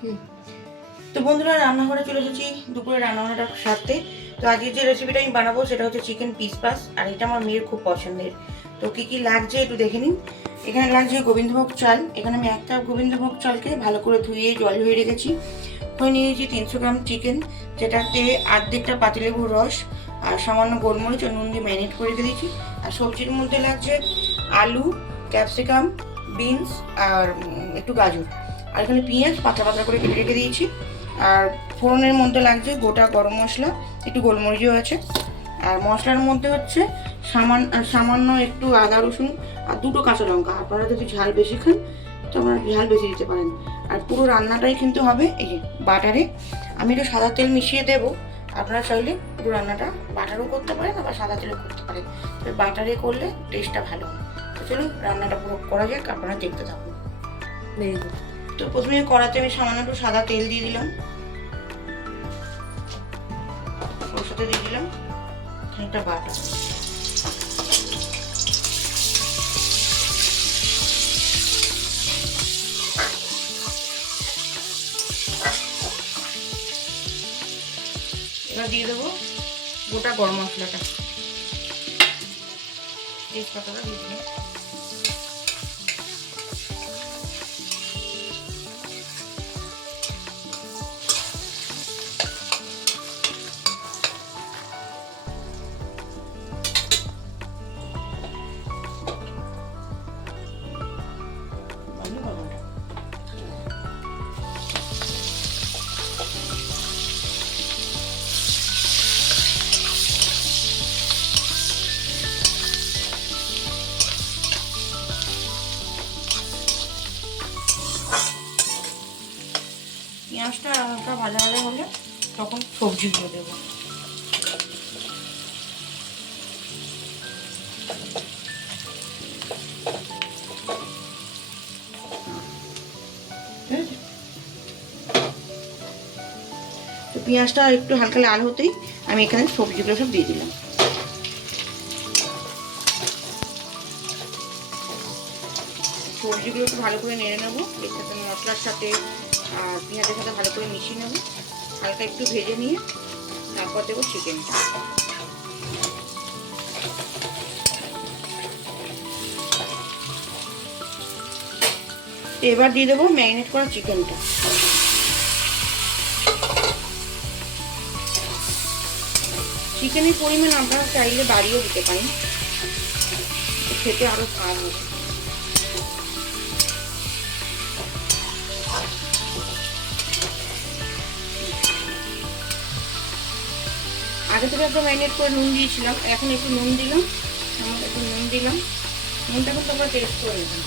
তো বন্ধুরা, রান্নাঘরে চলে এসেছি দুপুরে রান্নাবান্নাটা সারতে। তো আজকে যে রেসিপিটা আমি বানাবো সেটা হচ্ছে চিকেন পিস পাস, আর এটা আমার মেয়ের খুব পছন্দের। তো কি কি লাগছে একটু দেখে নিন। এখানে লাগছে গোবিন্দভোগ চাল। এখানে আমি 1 কাপ গোবিন্দভোগ চালকে ভালো করে ধুয়ে জল ধুয়ে রেখেছি। ওখানে নিয়েছি 300 গ্রাম চিকেন, যেটাতে অর্ধেকটা পাতিলেবুর রস আর সামান্য গোলমরিচ আর নুন দিয়ে ম্যারিনেট করে রেখে দিয়েছি। আর সবজির মধ্যে লাগছে আলু, ক্যাপসিকাম, বিনস আর একটু গাজর। আর এখানে পেঁয়াজ পাতলা পাতলা করে কেটে রেখে দিয়েছি। আর ফোড়নের মধ্যে লাগছে গোটা গরম মশলা, একটু গোলমরিচও আছে। আর মশলার মধ্যে হচ্ছে সামান্য একটু আদা রসুন আর 2টো কাঁচা লঙ্কা। আপনারা যদি ঝাল বেশি খান তো আপনারা ঝাল বেশি দিতে পারেন। আর পুরো রান্নাটাই কিন্তু হবে এই যে বাটারে। আমি একটু সাদা তেল মিশিয়ে দেবো, আপনারা চাইলে পুরো রান্নাটা বাটারও করতে পারেন আবার সাদা তেলও করতে পারেন। তবে বাটারে করলে টেস্টটা ভালো হয়। তো চলুন রান্নাটা পুরো করা যাক, আপনারা দেখতে থাকুন। তো প্রথমে কড়াতে আমি সামান্য একটু সাদা তেল দিয়ে দিলাম, ওর সাথে দিয়ে দিলাম খানিকটা বাটার। এবার দিয়ে দেবো গোটা গরম মশলাটা, তেজপাতাটা দিয়ে দিলাম। পেঁয়াজটা হালকা ভাজা ভাজা হলে তখন সবজিগুলো দেবো। তো পেঁয়াজটা একটু হালকা লাল হতেই আমি এখানে সবজিগুলো সব দিয়ে দিলাম। সবজিগুলো একটু ভালো করে নেড়ে নেবো, এর সাথে মশলার সাথে আর পেঁয়াজের সাথে ভালো করে মিশিয়ে নেবো। হালকা একটু ভেজে নিয়ে তারপর দেবো চিকেনটা। এবার দিয়ে দেবো ম্যারিনেট করা চিকেনটা। চিকেনের পরিমাণ আপনারা চাইলে বাড়িয়েও দিতে পারেন, খেতে আরো স্বাদ হবে। আগে থেকে একটা ম্যারিনেট করে নুন দিয়েছিলাম, এখন একটু নুন দিলাম, নুনটা কিন্তু আমরা টেস্ট করে নেবেন।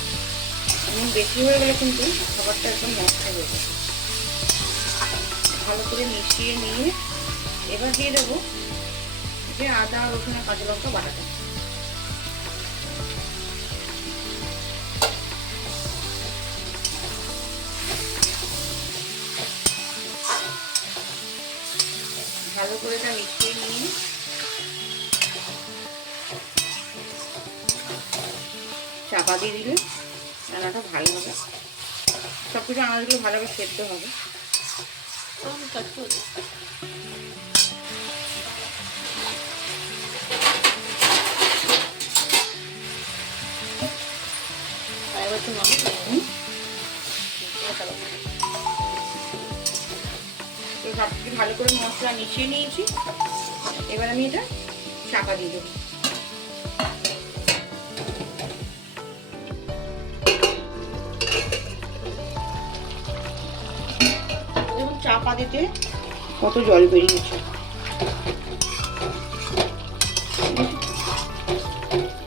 নুন বেশি হয়ে গেলে কিন্তু খাবারটা একদম নষ্ট হয়ে যাবে। ভালো করে মিশিয়ে নিয়ে এবার দিয়ে দেবো যে আদা রসুন আর কাঁচা লঙ্কা বাটাটা। ভালো করে এটা মিশিয়ে নিয়ে চাপা দিয়ে দিলে রান্নাটা ভালো হবে। সব কিছু আনাজগুলো ভালোভাবে সেদ্ধ হবে। সব কিছু ভালো করে মশলা মিশিয়ে নিয়েছি। এবার আমি এটা চাপা দিয়ে দেবো। দেখুন চাপা দিতে কত জল বেরিয়েছে।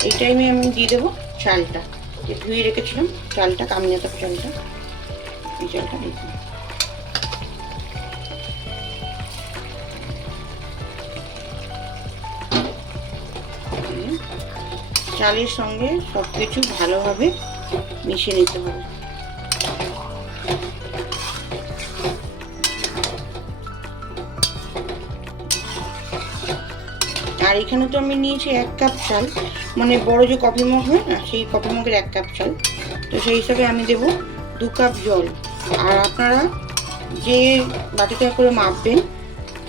এই টাইমে আমি দিয়ে দেবো চালটা, যে ধুয়ে রেখেছিলাম চালটা, কামিয়াতা চালটা, এই চালটা দিয়ে দেবো। চালের সঙ্গে সব কিছু ভালোভাবে মিশিয়ে নিতে হবে। আর এখানে তো আমি নিয়েছি 1 কাপ চাল, মানে বড় যে কফি মগ হয় না, সেই কফি মগের 1 কাপ চাল। তো সেই হিসাবে আমি দেবো 2 কাপ জল। আর আপনারা যে বাটিতে করে মাপবেন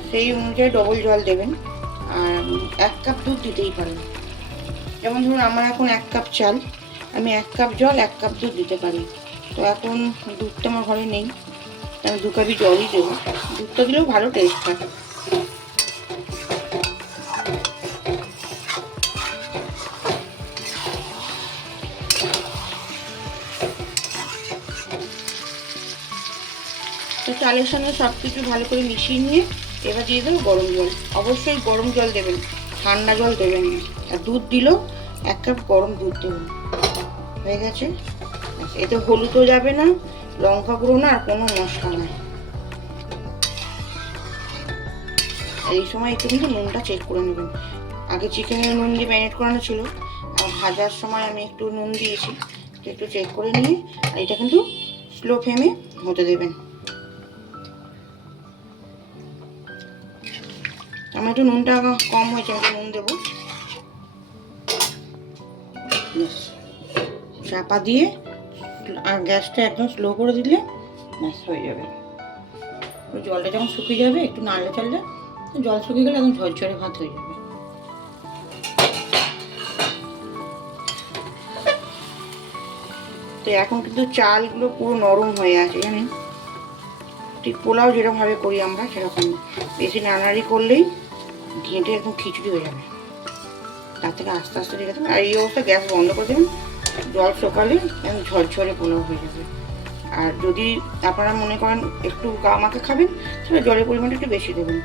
সেই অনুযায়ী ডবল জল দেবেন। আর 1 কাপ দুধ দিতেই পারেন। যেমন ধরুন আমার এখন 1 কাপ চাল, আমি 1 কাপ জল 1 কাপ দুধ দিতে পারি। তো এখন দুধটা আমার ঘরে নেই, আমি 2 কাপই জলই দেবো। দুধটা দিলেও ভালো টেস্ট হয়। তো চালের সঙ্গে সব কিছু ভালো করে মিশিয়ে নিয়ে এবার দিয়ে দেবো গরম জল। অবশ্যই গরম জল দেবেন, ঠান্ডা জল দেবেন না। আর দুধ দিলেও 1 কাপ গরম দুধ দেবেন। হয়ে গেছে। এতে হলুদও যাবে না, লঙ্কা গুঁড়ো না, আর কোনো মশলা নাই। এই সময় একটু কিন্তু নুনটা চেক করে নেবেন। আগে চিকেনের নুন দিয়ে ম্যারিনেট করানো ছিল, আর ভাজার সময় আমি একটু নুন দিয়েছি, একটু চেক করে নিয়ে। আর এটা কিন্তু স্লো ফ্লেমে হতে দেবেন। আমার একটু নুনটা কম হয়েছে, আমি নুন দেবো। চাপা দিয়ে আর গ্যাসটা একদম স্লো করে দিলে ব্যাস হয়ে যাবে। জলটা যখন শুকিয়ে যাবে, একটু নাড়লে চাললে, জল শুকিয়ে গেলে একদম ঝরঝরে ভাত হয়ে যাবে। তো এখন কিন্তু চালগুলো পুরো নরম হয়ে আছে, জানেন, ঠিক পোলাও যেরকমভাবে করি আমরা সেরকম। বেশি নাড়ানাড়ি করলেই ঘেঁটে একদম খিচুড়ি হয়ে যাবে। তার থেকে আস্তে আস্তে রেখে দেবেন। আর এই অবস্থা গ্যাস বন্ধ করে দেবেন। জল শুকালে একদম ঝরঝরে পোলাও হয়ে যাবে। আর যদি আপনারা মনে করেন একটু গামাখা খাবেন, তাহলে জলের পরিমাণটা একটু বেশি দেবেন।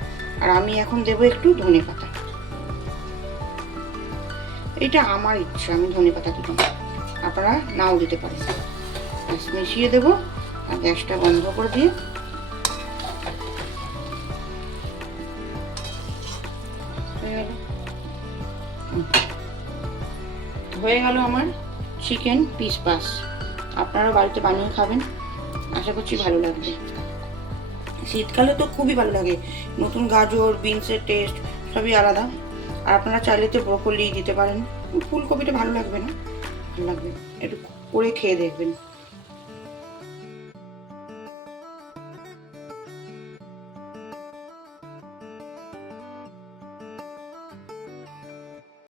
আর আমি এখন দেবো একটু ধনেপাতা। এটা আমার ইচ্ছা, আমি ধনেপাতা দিলাম, আপনারা নাও দিতে পারেন। মিশিয়ে দেবো আর গ্যাসটা বন্ধ করে দিয়ে হয়ে গেল আমার চিকেন পিস পাস। আপনারা বাড়িতে বানিয়ে খাবেন, আশা করছি ভালো লাগবে। শীতকালে তো খুবই ভালো লাগে, নতুন গাজর বিনসের টেস্ট সবই আলাদা। আর আপনারা চাইলে তো ব্রোকলি দিতে পারেন, ফুলকপিটা ভালো লাগবে না, ভালো লাগবে, একটু করে খেয়ে দেখবেন।